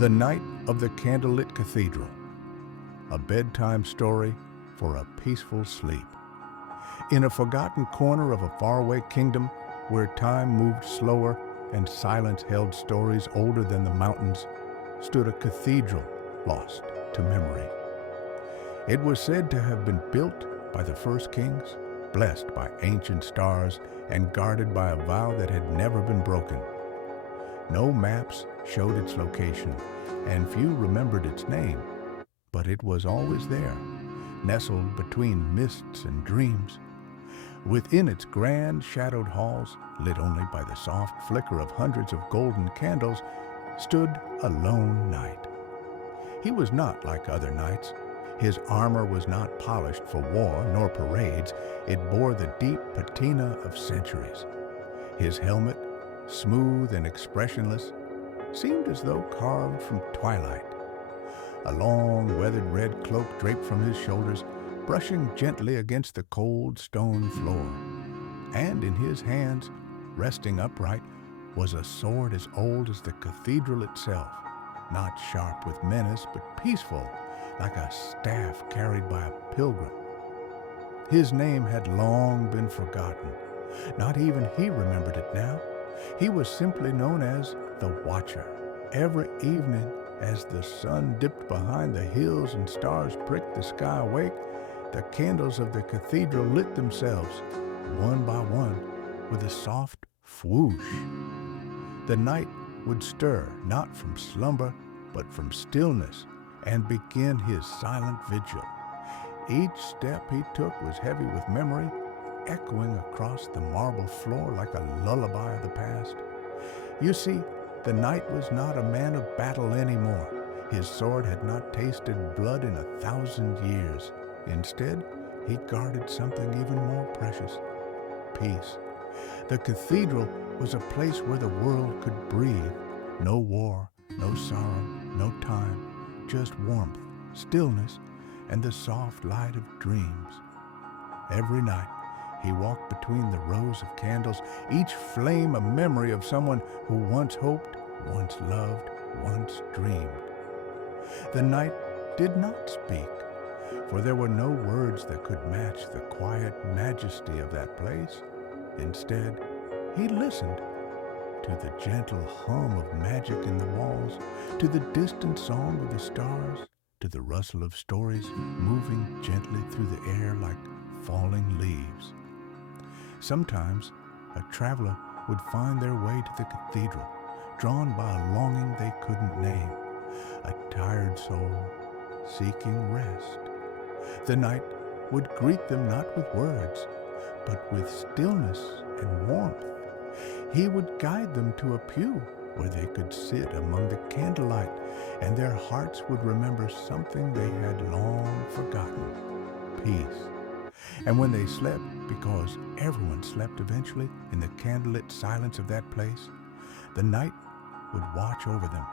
The Night of the Candlelit Cathedral, a bedtime story for a peaceful sleep. In a forgotten corner of a faraway kingdom where time moved slower and silence held stories older than the mountains, stood a cathedral lost to memory. It was said to have been built by the first kings, blessed by ancient stars, and guarded by a vow that had never been broken. No maps showed its location, and few remembered its name, but it was always there, nestled between mists and dreams. Within its grand shadowed halls, lit only by the soft flicker of hundreds of golden candles, stood a lone knight. He was not like other knights. His armor was not polished for war nor parades. It bore the deep patina of centuries. His helmet, smooth and expressionless, seemed as though carved from twilight. A long, weathered red cloak draped from his shoulders, brushing gently against the cold stone floor. And in his hands, resting upright, was a sword as old as the cathedral itself, not sharp with menace, but peaceful, like a staff carried by a pilgrim. His name had long been forgotten. Not even he remembered it now. He was simply known as the Watcher. Every evening, as the sun dipped behind the hills and stars pricked the sky awake, the candles of the cathedral lit themselves, one by one, with a soft whoosh. The night would stir, not from slumber, but from stillness, and begin his silent vigil. Each step he took was heavy with memory, echoing across the marble floor like a lullaby of the past. You see, the knight was not a man of battle anymore. His sword had not tasted blood in 1,000 years. Instead, he guarded something even more precious: peace. The cathedral was a place where the world could breathe. No war, no sorrow, no time, just warmth, stillness, and the soft light of dreams. Every night, he walked between the rows of candles, each flame a memory of someone who once hoped, once loved, once dreamed. The night did not speak, for there were no words that could match the quiet majesty of that place. Instead, he listened to the gentle hum of magic in the walls, to the distant song of the stars, to the rustle of stories moving gently through the air like falling leaves. Sometimes a traveler would find their way to the cathedral, drawn by a longing they couldn't name, a tired soul seeking rest. The night would greet them not with words, but with stillness and warmth. He would guide them to a pew where they could sit among the candlelight, and their hearts would remember something they had long forgotten: peace. And when they slept, because everyone slept eventually in the candlelit silence of that place, the night would watch over them.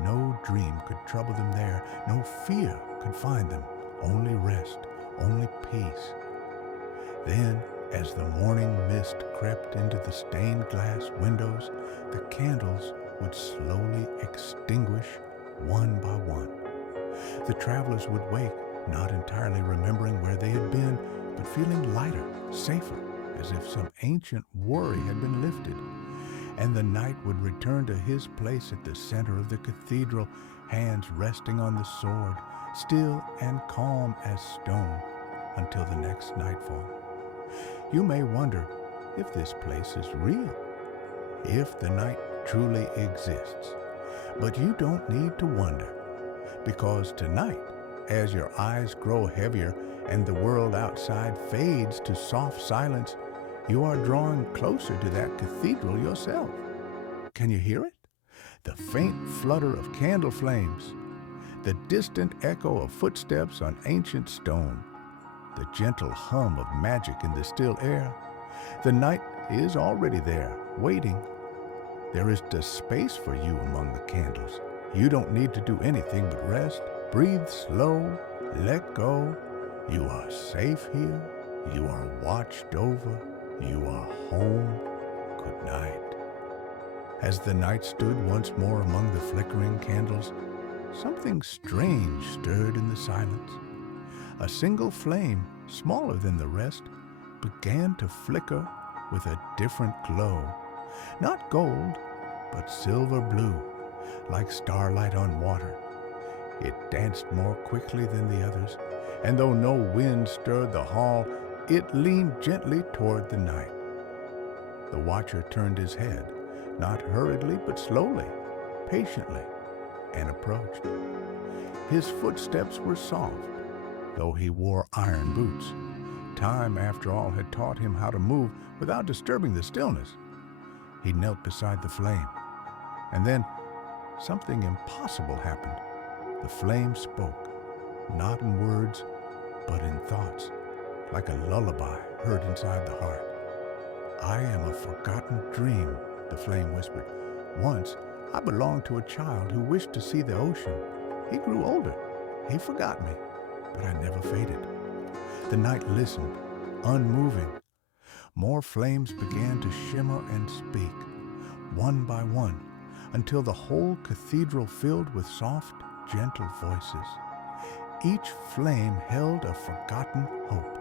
No dream could trouble them there, no fear could find them, only rest, only peace. Then, as the morning mist crept into the stained glass windows, the candles would slowly extinguish one by one. The travelers would wake, not entirely remembering where they had been, but feeling lighter, safer, as if some ancient worry had been lifted. And the knight would return to his place at the center of the cathedral, hands resting on the sword, still and calm as stone, until the next nightfall. You may wonder if this place is real, if the night truly exists. But you don't need to wonder, because tonight, as your eyes grow heavier and the world outside fades to soft silence, you are drawing closer to that cathedral yourself. Can you hear it? The faint flutter of candle flames, the distant echo of footsteps on ancient stone, the gentle hum of magic in the still air. The night is already there, waiting. There is just space for you among the candles. You don't need to do anything but rest, breathe slow, let go. You are safe here. You are watched over. You are home. Good night. As the knight stood once more among the flickering candles, something strange stirred in the silence. A single flame, smaller than the rest, began to flicker with a different glow. Not gold, but silver blue, like starlight on water. It danced more quickly than the others, and though no wind stirred the hall, it leaned gently toward the knight. The watcher turned his head, not hurriedly but slowly, patiently, and approached. His footsteps were soft, though he wore iron boots. Time, after all, had taught him how to move without disturbing the stillness. He knelt beside the flame, and then something impossible happened. The flame spoke, not in words, but in thoughts, like a lullaby heard inside the heart. "I am a forgotten dream," the flame whispered. "Once, I belonged to a child who wished to see the ocean. He grew older. He forgot me, but I never faded." The knight listened, unmoving. More flames began to shimmer and speak, one by one, until the whole cathedral filled with soft, gentle voices. Each flame held a forgotten hope,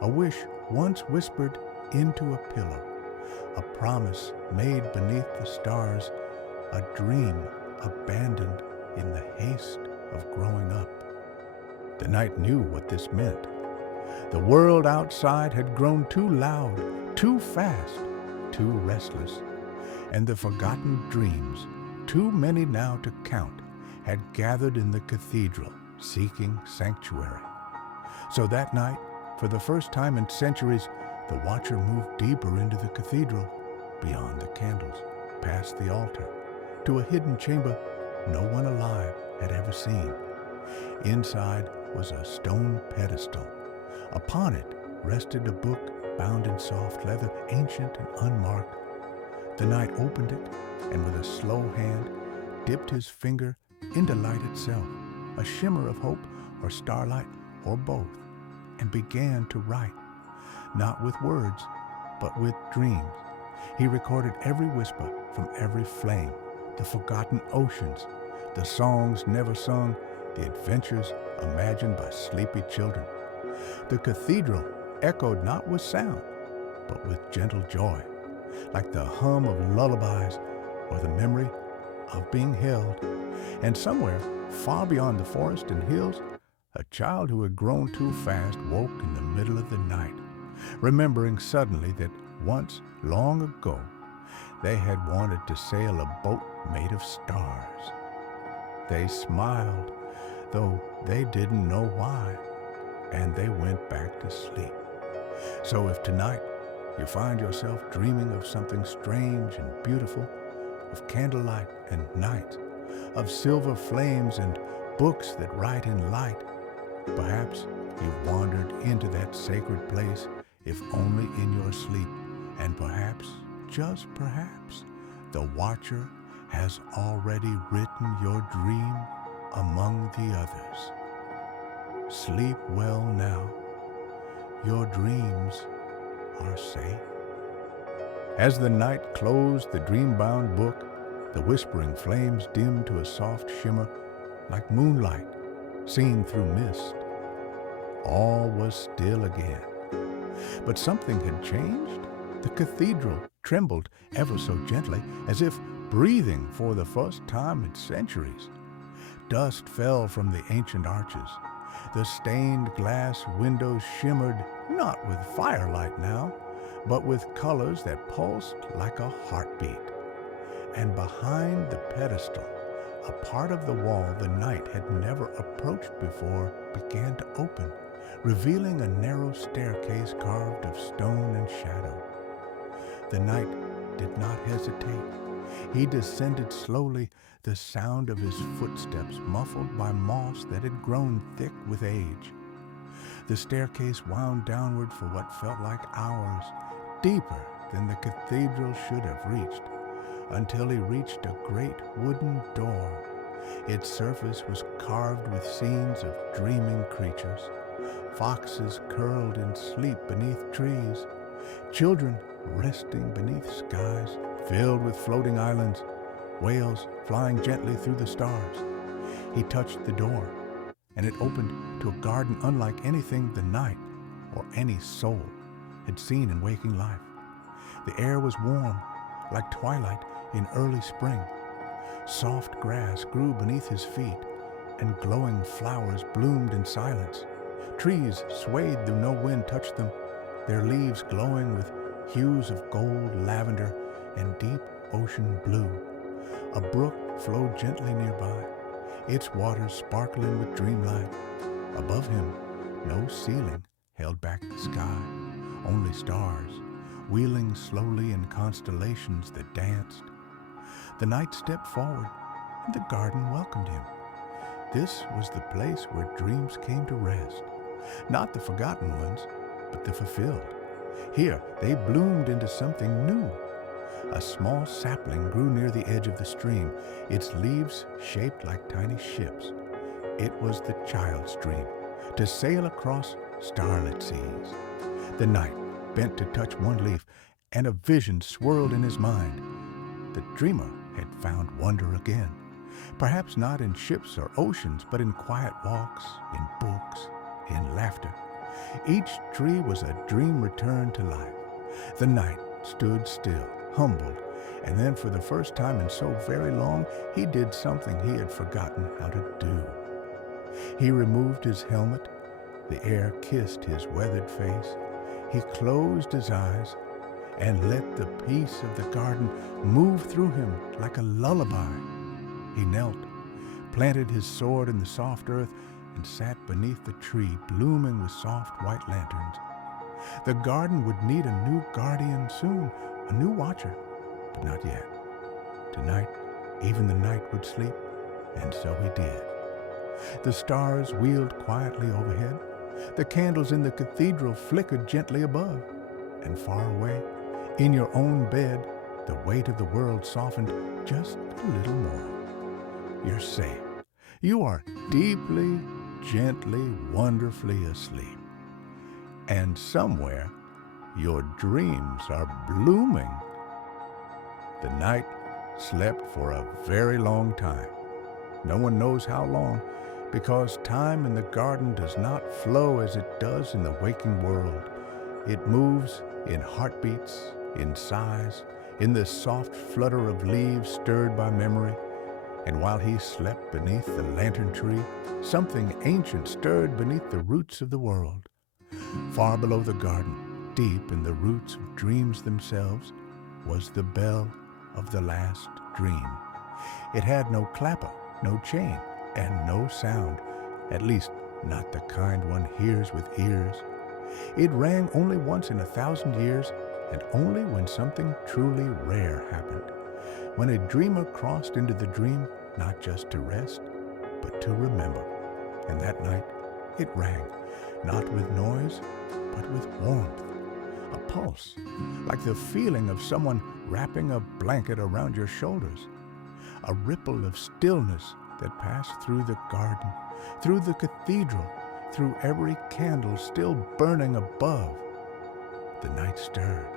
a wish once whispered into a pillow, a promise made beneath the stars, a dream abandoned in the haste of growing up. The knight knew what this meant. The world outside had grown too loud, too fast, too restless, and the forgotten dreams, too many now to count, had gathered in the cathedral, seeking sanctuary. So that night, for the first time in centuries, the watcher moved deeper into the cathedral, beyond the candles, past the altar, to a hidden chamber no one alive had ever seen. Inside was a stone pedestal. Upon it rested a book bound in soft leather, ancient and unmarked. The knight opened it, and with a slow hand dipped his finger into light itself, a shimmer of hope or starlight or both, and began to write, not with words, but with dreams. He recorded every whisper from every flame, the forgotten oceans, the songs never sung, the adventures imagined by sleepy children. The cathedral echoed not with sound, but with gentle joy, like the hum of lullabies or the memory of being held. And somewhere, far beyond the forest and hills, a child who had grown too fast woke in the middle of the night, remembering suddenly that once, long ago, they had wanted to sail a boat made of stars. They smiled, though they didn't know why, and they went back to sleep. So if tonight you find yourself dreaming of something strange and beautiful, of candlelight and night, of silver flames and books that write in light, perhaps you've wandered into that sacred place, if only in your sleep, and perhaps, just perhaps, the watcher has already written your dream among the others. Sleep well now. Your dreams are safe. As the night closed the dream-bound book, the whispering flames dimmed to a soft shimmer like moonlight seen through mist. All was still again. But something had changed. The cathedral trembled ever so gently, as if breathing for the first time in centuries. Dust fell from the ancient arches. The stained glass windows shimmered not with firelight now, but with colors that pulsed like a heartbeat. And behind the pedestal, a part of the wall the knight had never approached before began to open, revealing a narrow staircase carved of stone and shadow. The knight did not hesitate. He descended slowly, the sound of his footsteps muffled by moss that had grown thick with age. The staircase wound downward for what felt like hours, deeper than the cathedral should have reached, until he reached a great wooden door. Its surface was carved with scenes of dreaming creatures, foxes curled in sleep beneath trees, children resting beneath skies filled with floating islands, whales flying gently through the stars. He touched the door, and it opened to a garden unlike anything the night or any soul had seen in waking life. The air was warm, like twilight in early spring. Soft grass grew beneath his feet, and glowing flowers bloomed in silence. Trees swayed though no wind touched them, their leaves glowing with hues of gold, lavender, and deep ocean blue. A brook flowed gently nearby, its waters sparkling with dreamlight. Above him, no ceiling held back the sky, only stars, wheeling slowly in constellations that danced. The knight stepped forward, and the garden welcomed him. This was the place where dreams came to rest, not the forgotten ones, but the fulfilled. Here, they bloomed into something new. A small sapling grew near the edge of the stream, its leaves shaped like tiny ships. It was the child's dream, to sail across starlit seas. The knight bent to touch one leaf, and a vision swirled in his mind. The dreamer had found wonder again, perhaps not in ships or oceans, but in quiet walks, in books, in laughter. Each tree was a dream returned to life. The knight stood still, humbled, and then for the first time in so very long, he did something he had forgotten how to do. He removed his helmet. The air kissed his weathered face. He closed his eyes and let the peace of the garden move through him like a lullaby. He knelt, planted his sword in the soft earth, and sat beneath the tree blooming with soft white lanterns. The garden would need a new guardian soon, a new watcher, but not yet. Tonight, even the night would sleep, and so he did. The stars wheeled quietly overhead. The candles in the cathedral flickered gently above, and far away, in your own bed, the weight of the world softened just a little more. You're safe. You are deeply, gently, wonderfully asleep. And somewhere, your dreams are blooming. The night slept for a very long time. No one knows how long, because time in the garden does not flow as it does in the waking world. It moves in heartbeats, in sighs, in the soft flutter of leaves stirred by memory. And while he slept beneath the lantern tree, something ancient stirred beneath the roots of the world. Far below the garden, deep in the roots of dreams themselves, was the bell of the last dream. It had no clapper, no chain, and no sound, at least not the kind one hears with ears. It rang only once in 1,000 years, and only when something truly rare happened. When a dreamer crossed into the dream, not just to rest, but to remember. And that night, it rang, not with noise, but with warmth. A pulse, like the feeling of someone wrapping a blanket around your shoulders. A ripple of stillness that passed through the garden, through the cathedral, through every candle still burning above. The knight stirred.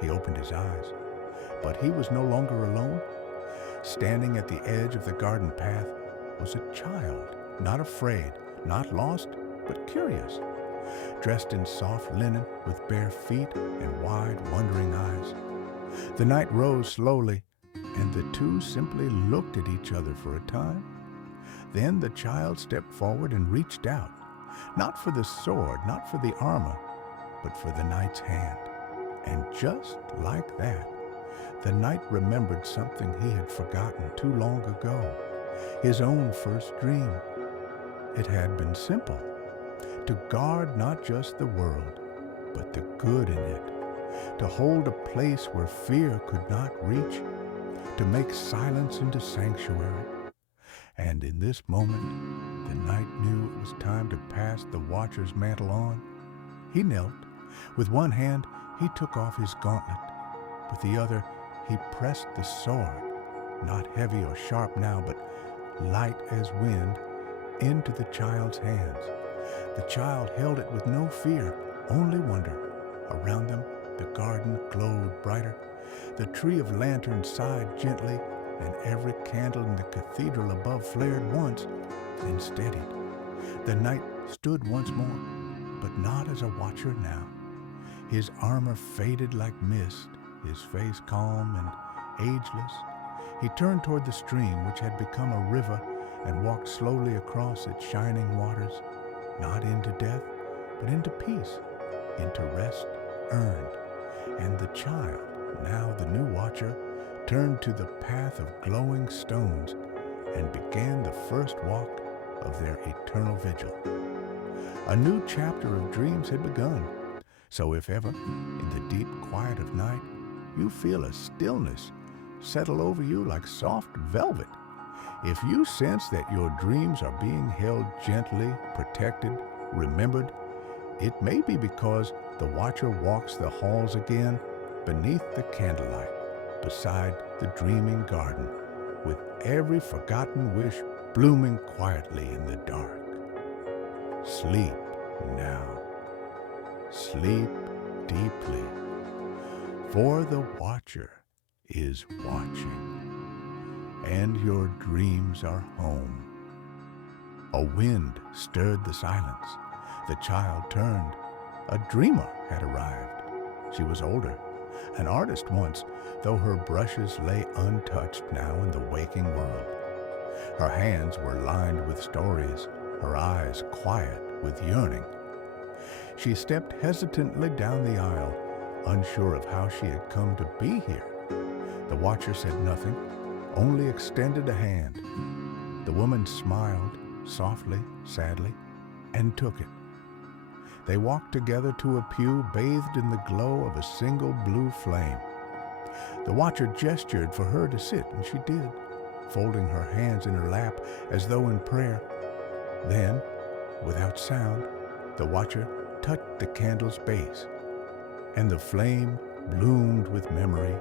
He opened his eyes. But he was no longer alone. Standing at the edge of the garden path was a child, not afraid, not lost, but curious. Dressed in soft linen with bare feet and wide, wondering eyes. The knight rose slowly, and the two simply looked at each other for a time. Then the child stepped forward and reached out, not for the sword, not for the armor, but for the knight's hand. And just like that, the knight remembered something he had forgotten too long ago, his own first dream. It had been simple, to guard not just the world, but the good in it, to hold a place where fear could not reach, to make silence into sanctuary. And in this moment, the knight knew it was time to pass the watcher's mantle on. He knelt. With one hand, he took off his gauntlet. With the other, he pressed the sword, not heavy or sharp now, but light as wind, into the child's hands. The child held it with no fear, only wonder. Around them, the garden glowed brighter, The tree of lanterns sighed gently, and every candle in the cathedral above flared once, then steadied. The knight stood once more, but not as a watcher now. His armor faded like mist, his face calm and ageless. He turned toward the stream, which had become a river, and walked slowly across its shining waters, not into death, but into peace, into rest earned. And the child, now the new watcher, turned to the path of glowing stones and began the first walk of their eternal vigil. A new chapter of dreams had begun. So if ever, in the deep quiet of night, you feel a stillness settle over you like soft velvet, if you sense that your dreams are being held gently, protected, remembered, it may be because the watcher walks the halls again beneath the candlelight, beside the dreaming garden, with every forgotten wish blooming quietly in the dark. Sleep now. Sleep deeply, for the watcher is watching, and your dreams are home. A wind stirred the silence. The child turned. A dreamer had arrived. She was older, an artist once, though her brushes lay untouched now in the waking world. Her hands were lined with stories, her eyes quiet with yearning. She stepped hesitantly down the aisle, unsure of how she had come to be here. The watcher said nothing, only extended a hand. The woman smiled, softly, sadly, and took it. They walked together to a pew bathed in the glow of a single blue flame. The watcher gestured for her to sit, and she did, folding her hands in her lap as though in prayer. Then, without sound, the watcher touched the candle's base, and the flame bloomed with memory.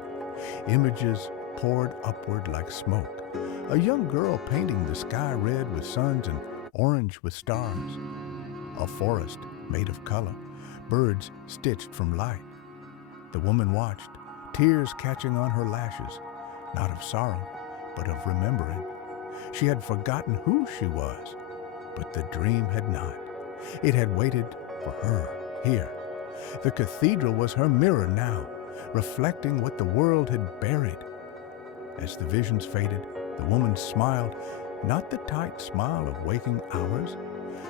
Images poured upward like smoke. A young girl painting the sky red with suns and orange with stars. A forest made of color, birds stitched from light. The woman watched, tears catching on her lashes, not of sorrow, but of remembering. She had forgotten who she was, but the dream had not. It had waited for her here. The cathedral was her mirror now, reflecting what the world had buried. As the visions faded, the woman smiled, not the tight smile of waking hours,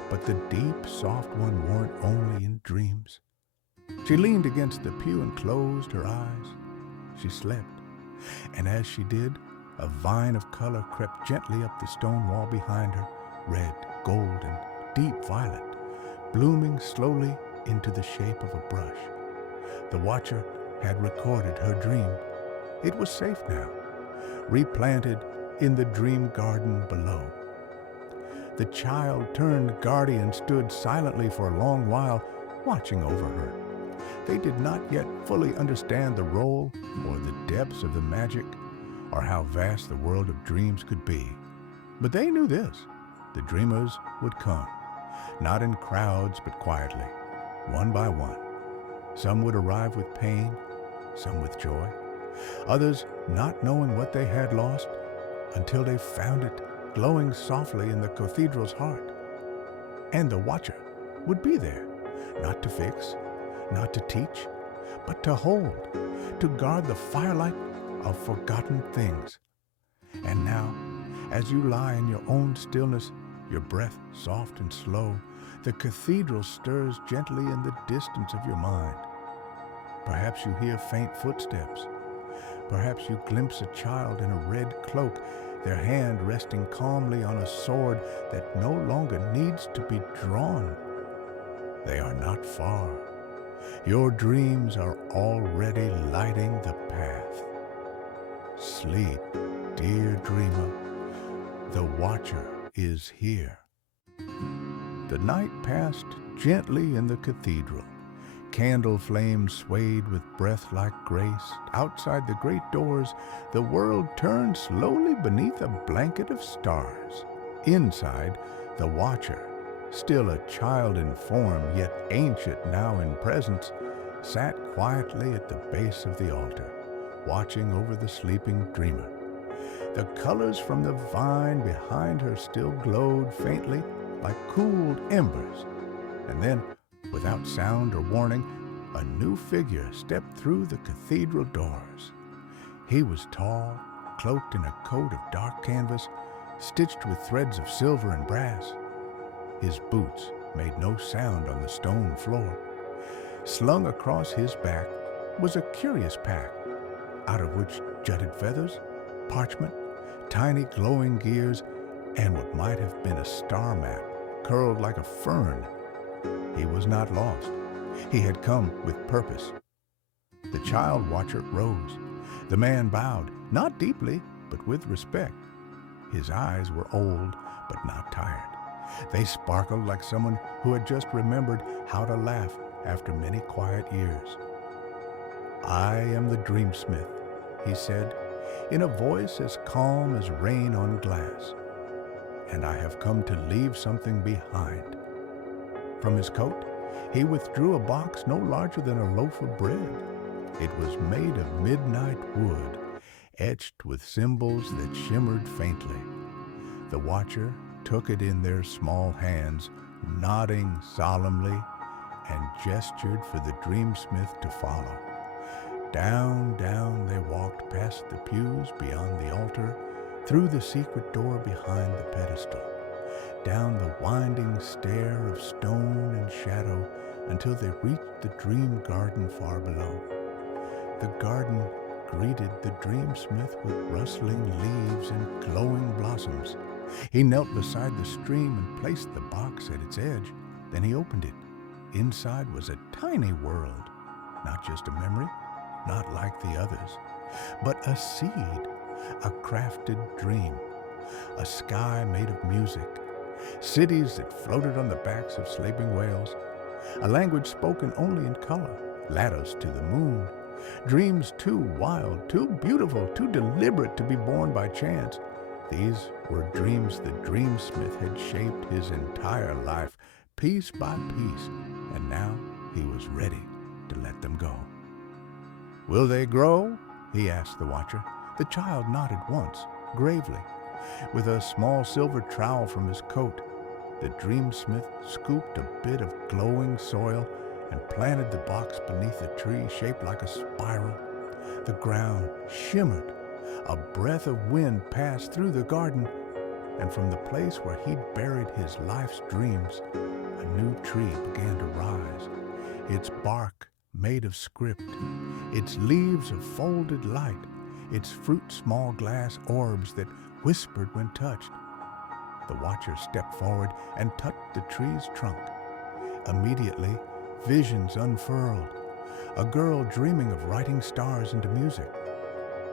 but the deep, soft one worn only in dreams. She leaned against the pew and closed her eyes. She slept, and as she did, a vine of color crept gently up the stone wall behind her, red, gold, and deep violet, blooming slowly into the shape of a brush. The watcher had recorded her dream. It was safe now, replanted in the dream garden below. The child turned guardian stood silently for a long while, watching over her. They did not yet fully understand the role or the depths of the magic, or how vast the world of dreams could be. But they knew this: the dreamers would come, not in crowds but quietly, one by one. Some would arrive with pain, some with joy, others not knowing what they had lost until they found it glowing softly in the cathedral's heart. And the watcher would be there, not to fix, not to teach, but to hold, to guard the firelight of forgotten things. And now, as you lie in your own stillness, your breath soft and slow, the cathedral stirs gently in the distance of your mind. Perhaps you hear faint footsteps. Perhaps you glimpse a child in a red cloak, their hand resting calmly on a sword that no longer needs to be drawn. They are not far. Your dreams are already lighting the path. Sleep, dear dreamer. The watcher is here. The night passed gently in the cathedral. Candle flames swayed with breath-like grace. Outside the great doors, the world turned slowly beneath a blanket of stars. Inside, the watcher, still a child in form, yet ancient now in presence, sat quietly at the base of the altar, watching over the sleeping dreamer. The colors from the vine behind her still glowed faintly like cooled embers. And then, without sound or warning, a new figure stepped through the cathedral doors. He was tall, cloaked in a coat of dark canvas, stitched with threads of silver and brass. His boots made no sound on the stone floor. Slung across his back was a curious pack, out of which jutted feathers, parchment, tiny glowing gears, and what might have been a star map curled like a fern. He was not lost. He had come with purpose. The child watcher rose. The man bowed, not deeply, but with respect. His eyes were old, but not tired. They sparkled like someone who had just remembered how to laugh after many quiet years. "I am the dreamsmith," he said, in a voice as calm as rain on glass. "And I have come to leave something behind." From his coat, he withdrew a box no larger than a loaf of bread. It was made of midnight wood, etched with symbols that shimmered faintly. The watcher took it in their small hands, nodding solemnly, and gestured for the dreamsmith to follow. Down, down they walked past the pews beyond the altar, through the secret door behind the pedestal, down the winding stair of stone and shadow until they reached the dream garden far below. The garden greeted the dreamsmith with rustling leaves and glowing blossoms. He knelt beside the stream and placed the box at its edge. Then he opened it. Inside was a tiny world, not just a memory, not like the others, but a seed, a crafted dream, a sky made of music, cities that floated on the backs of sleeping whales, a language spoken only in color, ladders to the moon, dreams too wild, too beautiful, too deliberate to be born by chance. These were dreams the dreamsmith had shaped his entire life, piece by piece, and now he was ready to let them go. "Will they grow?" he asked the watcher. The child nodded once, gravely. With a small silver trowel from his coat, the dreamsmith scooped a bit of glowing soil and planted the box beneath a tree shaped like a spiral. The ground shimmered. A breath of wind passed through the garden, and from the place where he'd buried his life's dreams, a new tree began to rise, its bark made of script, its leaves of folded light, its fruit small glass orbs that whispered when touched. The watcher stepped forward and touched the tree's trunk. Immediately, visions unfurled. A girl dreaming of writing stars into music.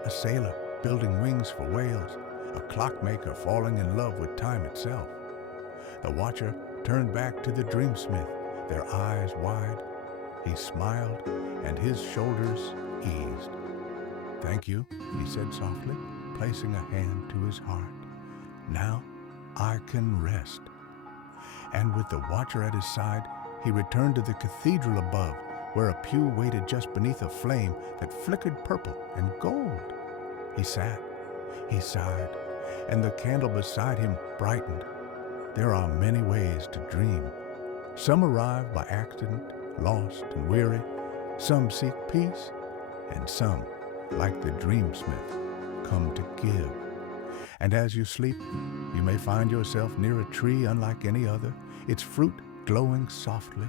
A sailor building wings for whales. A clockmaker falling in love with time itself. The watcher turned back to the dreamsmith, their eyes wide. He smiled, and his shoulders eased. "Thank you," he said softly, placing a hand to his heart. "Now I can rest." And with the watcher at his side, he returned to the cathedral above, where a pew waited just beneath a flame that flickered purple and gold. He sat, he sighed, and the candle beside him brightened. There are many ways to dream. Some arrive by accident, lost and weary. Some seek peace, and some, like the dreamsmith, come to give. And as you sleep, you may find yourself near a tree unlike any other, its fruit glowing softly,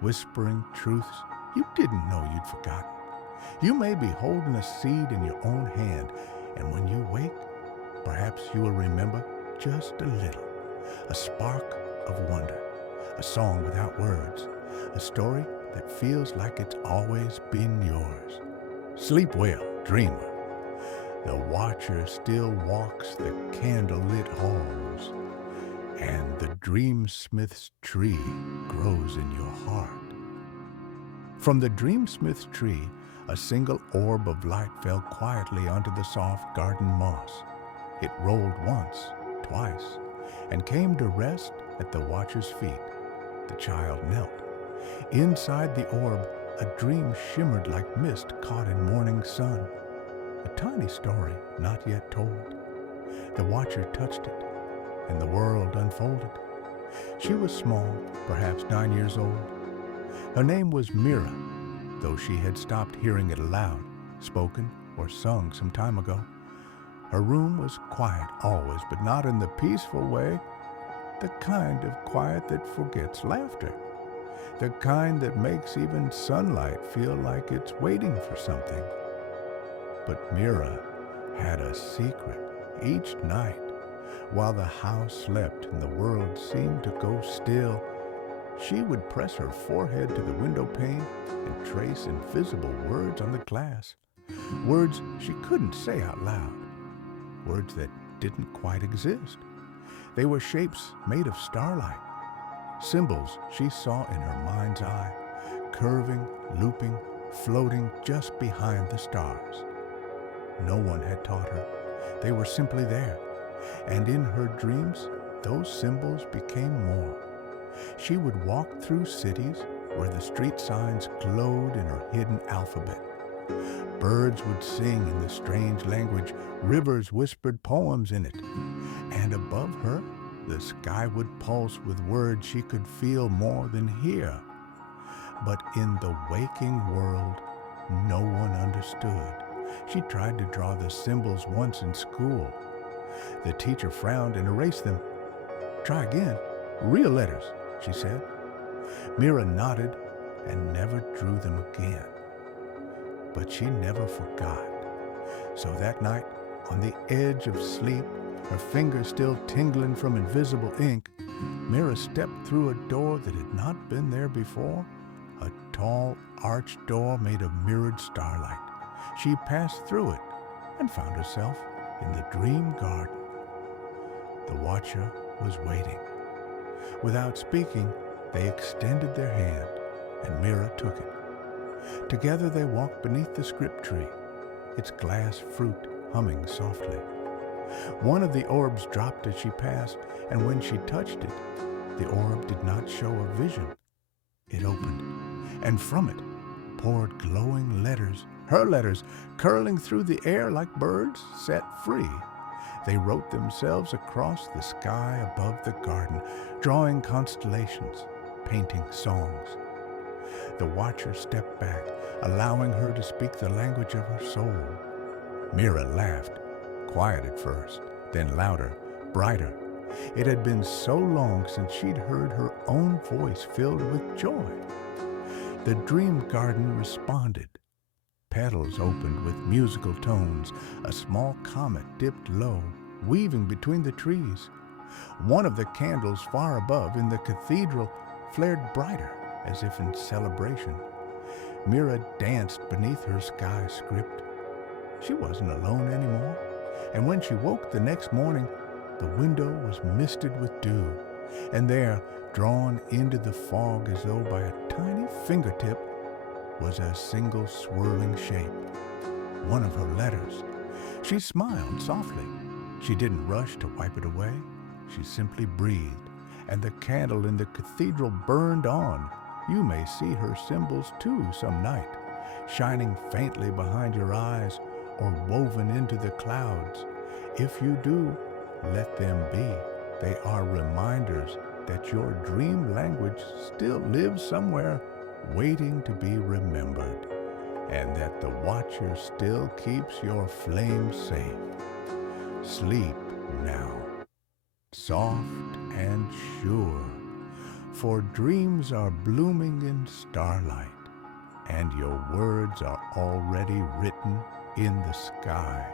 whispering truths you didn't know you'd forgotten. You may be holding a seed in your own hand, and when you wake, perhaps you will remember just a little, a spark of wonder, a song without words, a story that feels like it's always been yours. Sleep well, dreamer. The watcher still walks the candlelit halls, and the dreamsmith's tree grows in your heart. From the dreamsmith's tree, a single orb of light fell quietly onto the soft garden moss. It rolled once, twice, and came to rest at the watcher's feet. The child knelt. Inside the orb, a dream shimmered like mist caught in morning sun. a tiny story not yet told. The watcher touched it, and the world unfolded. She was small, perhaps 9 years old. Her name was Mira, though she had stopped hearing it aloud, spoken or sung some time ago. Her room was quiet always, but not in the peaceful way, the kind of quiet that forgets laughter, the kind that makes even sunlight feel like it's waiting for something. But Mira had a secret. Each night, while the house slept and the world seemed to go still, she would press her forehead to the window pane and trace invisible words on the glass. Words she couldn't say out loud. Words that didn't quite exist. They were shapes made of starlight. Symbols she saw in her mind's eye, curving, looping, floating just behind the stars. No one had taught her. They were simply there. And in her dreams, those symbols became more. She would walk through cities where the street signs glowed in her hidden alphabet. Birds would sing in the strange language, rivers whispered poems in it. And above her, the sky would pulse with words she could feel more than hear. But in the waking world, no one understood. She tried to draw the symbols once in school. The teacher frowned and erased them. "Try again. Real letters," she said. Mira nodded and never drew them again. But she never forgot. So that night, on the edge of sleep, her fingers still tingling from invisible ink, Mira stepped through a door that had not been there before, a tall, arched door made of mirrored starlight. She passed through it and found herself in the dream garden. The watcher was waiting. Without speaking, they extended their hand, and Mira took it. Together they walked beneath the script tree, its glass fruit humming softly. One of the orbs dropped as she passed, and when she touched it, the orb did not show a vision. It opened, and from it poured glowing letters, her letters, curling through the air like birds set free. They wrote themselves across the sky above the garden, drawing constellations, painting songs. The watcher stepped back, allowing her to speak the language of her soul. Mira laughed, quiet at first, then louder, brighter. It had been so long since she'd heard her own voice filled with joy. The dream garden responded. Petals opened with musical tones. A small comet dipped low, weaving between the trees. One of the candles far above in the cathedral flared brighter, as if in celebration. Mira danced beneath her sky script. She wasn't alone anymore, and when she woke the next morning, the window was misted with dew, and there, drawn into the fog as though by a tiny fingertip, was a single swirling shape, one of her letters. She smiled softly. She didn't rush to wipe it away. She simply breathed, and the candle in the cathedral burned on. You may see her symbols too some night, shining faintly behind your eyes or woven into the clouds. If you do, let them be. They are reminders that your dream language still lives somewhere, waiting to be remembered, and that the watcher still keeps your flame safe. Sleep now, soft and sure, for dreams are blooming in starlight, and your words are already written in the sky.